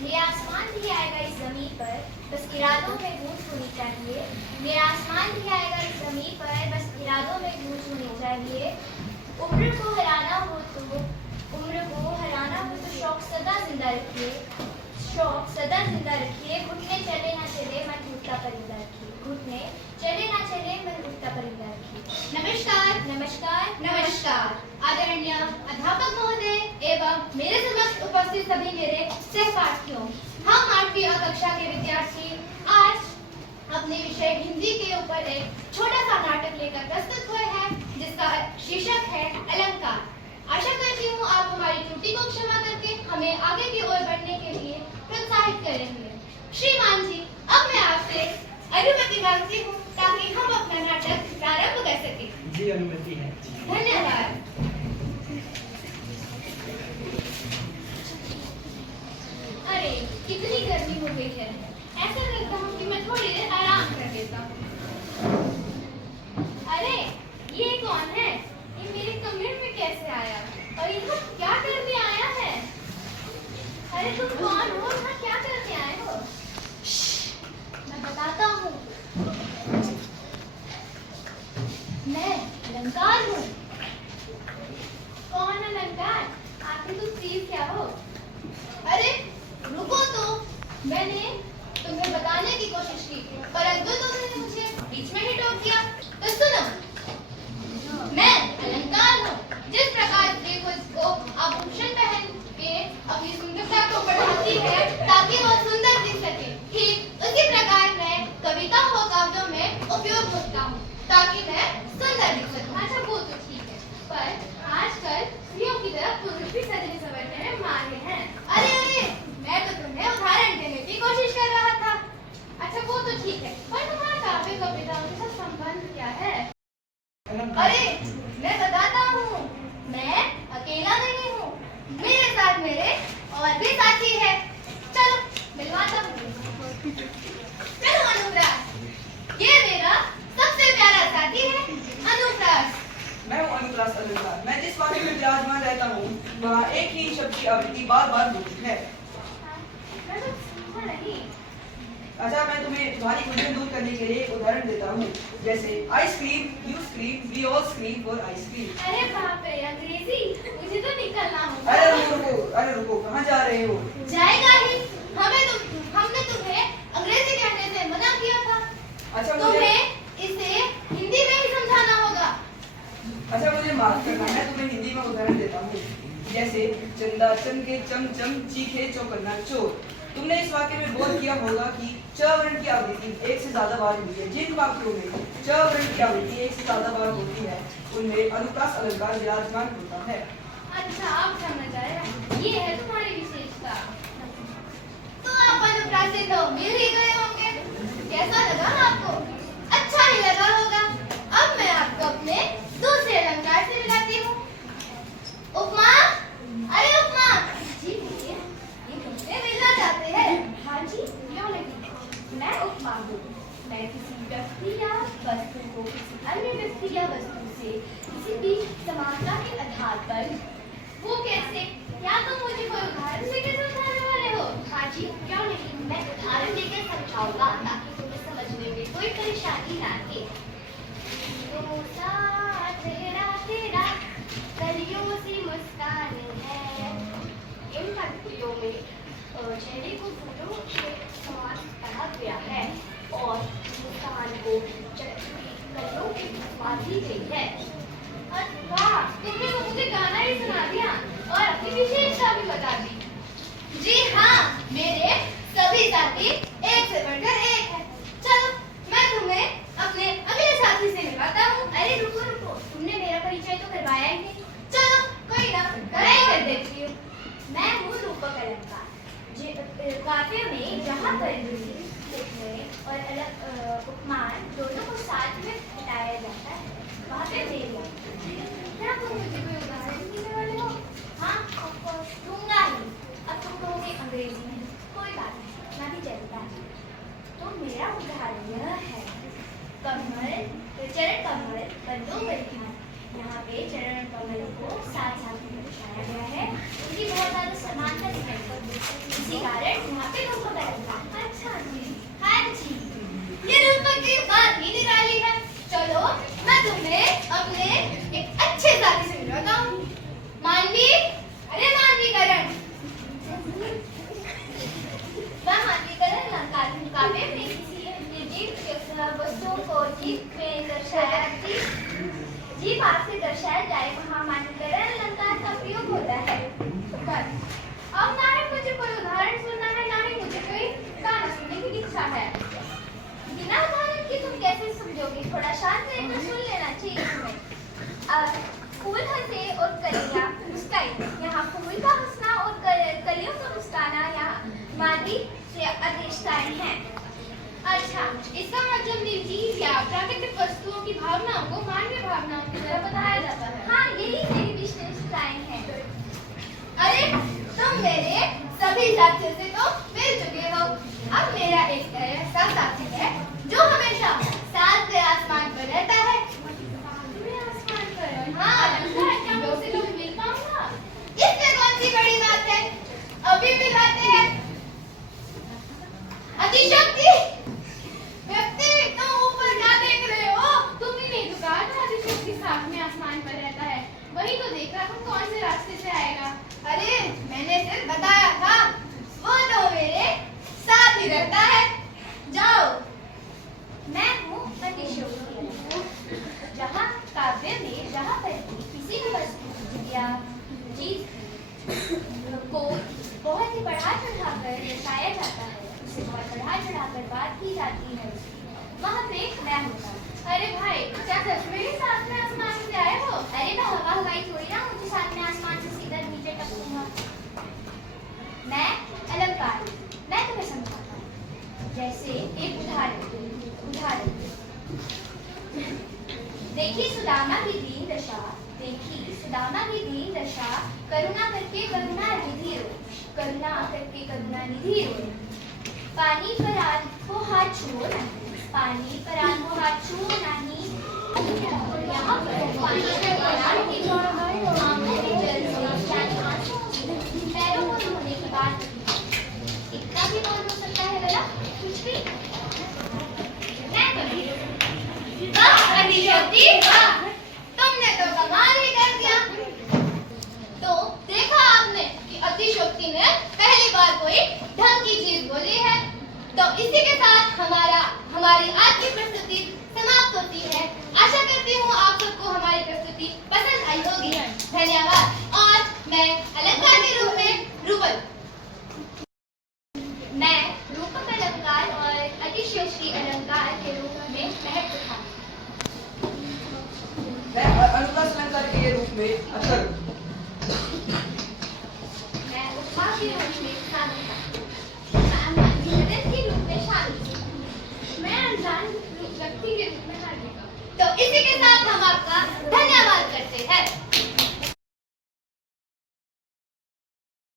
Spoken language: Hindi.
ये आसमान भी आएगा इस ज़मीन पर, बस इरादों में गूंज होनी चाहिए। ये आसमान भी आएगा इस ज़मीन पर, बस इरादों में गूंज होनी चाहिए। उम्र को हराना हो तो शौक सदा जिंदा रखिए, शौक सदा जिंदा रखिए। घुटने चले ना चले मन उठता परिंदा रखिए, घुटने चले ना चले मन उठता परिंदा रखिए। नमस्कार नमस्कार नमस्कार आदरणीय अध्यापक महोदय एवं मेरे समक्ष उपस्थित सभी मेरे सहपाठियों। हम 8वीं कक्षा के विद्यार्थी आज अपने विषय हिंदी के ऊपर एक छोटा सा नाटक लेकर प्रस्तुत हुए हैं जिसका शीर्षक है अलंकार। आशा करती हूँ आप हमारी त्रुटि को क्षमा करके हमें आगे की ओर बढ़ने के लिए प्रोत्साहित करेंगे। श्रीमान जी, अब मैं आपसे अनुमति मांगती हूँ ताकि हम अपना नाटक प्रारंभ कर सकें। जी, अनुमति है। धन्यवाद। अरे कितनी गर्मी हो गई है, ऐसा लगता हूँ कि मैं थोड़ी देर आराम कर लेता हूँ। अरे ये कौन है? ये मेरे कमरे में कैसे आया और यहाँ क्या करने आया है? अरे तुम कौन हो? यहाँ क्या करने आए हो? मैं बताता हूँ, मैं अलंकार हूँ। कौन अलंकार? आखिर तुम चीज क्या हो? अरे रुको तो, मैंने तुम्हें बताने की कोशिश की परंतु तुमने मुझे बीच में ही टोक दिया। तो सुनो, मैं अलंकार हूँ। जिस प्रकार स्त्री खुद को आभूषण पहन के अपनी सुंदरता को बढ़ाती है ताकि वो सुंदर दिख सके, ठीक उसी प्रकार मैं कविताओं व काव्यों में उपयोग होता हूँ ताकि मैं सुंदर दिख सकूँ। अच्छा वो तो ठीक है, पर आजकल स्त्रियों की तरफ पुरुष भी सजने संवरने में माहिर हैं। अरे मैं तो तुम्हें उदाहरण देने की कोशिश कर रहा था। अच्छा वो तो ठीक है, पर तुम्हारा काव्य कविताओं के साथ संबंध क्या है? अरे मैं बताता हूँ, मैं अकेला नहीं हूँ, मेरे साथ मेरे और भी साथी है। चलो मिलवाता हूँ। चलो अनुप्रास, ये मेरा सबसे प्यारा साथी है अनुप्रास। मैं हूँ अनुप्रास अलंकार। मैं जिस वाक्य में विराजमान रहता हूँ वहाँ एक ही शब्द की आवृत्ति बार बार होती है। मैं तो समझा नहीं। अच्छा, मैं तुम्हें तुम्हारी उलझन दूर करने के लिए एक उदाहरण देता हूँ। जैसे I scream, you scream, we all scream for ice cream. अरे बाप रे, अंग्रेजी मुझे तो निकलना होगा। अरे रुको, कहाँ जा रहे हो? जाएगा ही, हमने तुम्हें अंग्रेजी कहने से मना किया था। अच्छा तुम्हें इसे हिंदी में ही समझाना होगा। मुझे माफ करना, मैं तुम्हें हिंदी में उदाहरण देता हूँ। जैसे चंदा चम के चम चम चीखे चौकन्ना चोर। तुमने इस वाक्य में बोध किया होगा कि च वर्ण की आवृत्ति एक से ज्यादा बार हुई है। जिन वाक्यों में च वर्ण की आवृत्ति एक से ज्यादा बार होती है उनमें अनुप्रास अलंकार विराजमान होता है। अच्छा अब समझ आया, ये है तुम्हारी विशेषता। तो आप अनुप्रास से तो मिल ही गए होंगे। कैसा लगा आपको? अच्छा ही लगा होगा। अब मैं आपको अपने दूसरे अलंकार से मिलाती हूँ। उपमा, अरे उपमा जी बोलिए। ये तुमसे मिलना चाहते हैं। हाँ जी, क्यों नहीं? मैं उपमा हूँ। मैं किसी व्यक्ति या वस्तु को किसी अन्य व्यक्ति या वस्तु से किसी भी समानता के आधार पर। वो कैसे? क्या तुम मुझे कोई उदाहरण देकर समझाने वाले हो? हाँ जी, क्यों नहीं? मैं उदाहरण देकर समझाऊंगा ताकि तुम्हें समझने में कोई परेशानी ना आए। तो साथ तेरा तेरा कलियों सी मुस्कान है। इन पंक्तियों में चेहरे को फूलों के समान पढ़ा गया है और मुस्कान को कलियों के समान दी गई है। वाह, तुमने तो मुझे गाना ही सुना दिया और अपनी विशेषता भी बता दी। जी हाँ, मेरे सभी साथी एक से बढ़कर एक है। चलो मैं तुम्हें अपने अगले साथी से मिलवाता हूँ। अरे रुको रुको, तुमने मेरा परिचय तो करवाया ही नहीं। चलो कोई ना, मैं ही कर देती हूँ। मैं हूँ रूपक अलंकार। काव्य में जहाँ पर लिखने और उपमान दोनों को साथ में घटाया जाता है वहाँ पे मेरी। क्या तुम मुझे कोई उदाहरण देने वाले हो? हाँ ऑफकोर्स दूंगा ही। अब तुम कहोगे अंग्रेजी में, कोई बात नहीं, मैं भी चलता है। तो मेरा उदाहरण यह है, कमल चरण कमल पर दो गलियां। यहाँ पे चरण कमल को साथ साथ में दर्शाया गया है। उनकी बहुत ज्यादा समानता दिखाई पड़ती है। इसी कारण यहाँ पे रूपक अलंकार। अच्छा जी। हाँ जी। ये रूपक की बात ही निराली है। चलो मैं तुम्हें अपने एक अच्छे साथी से मिलवाता हूँ। मानवी, अरे मानवीकरण। वह मानवीकरण अलंकार के मुकाबले में किसी निर्जीव वस्तुओं को जीव में दर्शाया जीव भाव से दर्शाया जाए वहाँ मानवीकरण अलंकार का प्रयोग होता है। अब ना ही मुझे कोई उदाहरण सुनना है, ना ही मुझे कोई गाना सुनने की इच्छा है। बिना उदाहरण के तुम कैसे समझोगे? थोड़ा शांत रहकर सुन लेना चाहिए तुम्हें। फूल हंसे और कलियां मुस्काई। यहाँ फूल का हंसना और कलियों का मुस्काना यहाँ मादी से आदेशताएं हैं। अच्छा, इसका मतलब निर्जीव या प्राकृतिक वस्तुओं की भावनाओं को मानवीय भावनाओं की तरह बताया जाता है। हाँ, यही मेरी विशेषताएं हैं। अरे तुम मेरे सभी साथियों से तो मिल चुके हो। अब मेरा एक ऐसा साथी है जो हमेशा साथ के आसमान पर रहता है। तुम्हें आसमान पर? हाँ, क्या मैं उससे कभी मिल पाऊंगा? इसमें कौन सी बड़ी बात है? अभी मिलाते हैं। अतिशक्ति, व्यक्ति तुम ऊपर क्या देख रहे हो? तुम ही नहीं तो कहा था आदिशक्ति साथ में आसमान पर रहता है। वही तो देख रहा तुम कौन से रास्ते से आएगा। अरे मैंने सिर्फ बताया था, वो तो मेरे साथ ही रहता है। जाओ। मैं हूँ अतिशयोक्ति। जहाँ काव्य में जहाँ पर भी किसी भी वस्तु या चीज को बहुत ही बढ़ा चढ़ाकर दर्शाया जाता है, उसे बहुत बढ़ा चढ़ाकर बात की जाती है, वहाँ पे मैं होता। अरे भाई, क्या सच में ही साथ में आसमान से आए हो? अरे मैं हवा हवाई थोड़ी ना हूँ जो साथ में आसमान से सीधा नीचे टपकूंगा। मैं अलंकार, मैं तुम्हें समझाता हूँ। जैसे एक उदाहरण देखी सुदामा की दीन दशा, करुणा करके करुणा निधि रो, करुणा करके करुणा निधि रो। पानी पर आन को हाथ छुओ नहीं, पानी पर आन को हाथ छुओ नहीं। यहाँ पर पानी पर आन की आंखों में जल से यानी आंसुओं से पैरों को धोने की बात नहीं। इतना भी कौन हो सकता है भला? कुछ भी। मैं कभी वाह अतिशक्ति, वाह! तुमने तो कमाल ही कर दिया। तो देखा आपने कि अतिशक्ति ने पहली बार कोई ढंग की चीज बोली है। तो इसी के साथ हमारी आज की प्रस्तुति समाप्त होती है। आशा करती हूँ आप सबको हमारी प्रस्तुति पसंद आई होगी। धन्यवाद। और मैं अलंकार के रूप में रूपल। मैं रूपक अलंकार और अतिशयोक्ति अलंकार के रूप में महत्व था। मैं अनुप्रास अलंकार के रूप में अक्षर। मैं उपमा के रूप में साधन था। मैं मानवीकरण के रूप में शांति। मैं अनजान व्यक्ति के रूप में हार्दिका। तो इसी के साथ हम आपका धन्यवाद करते हैं।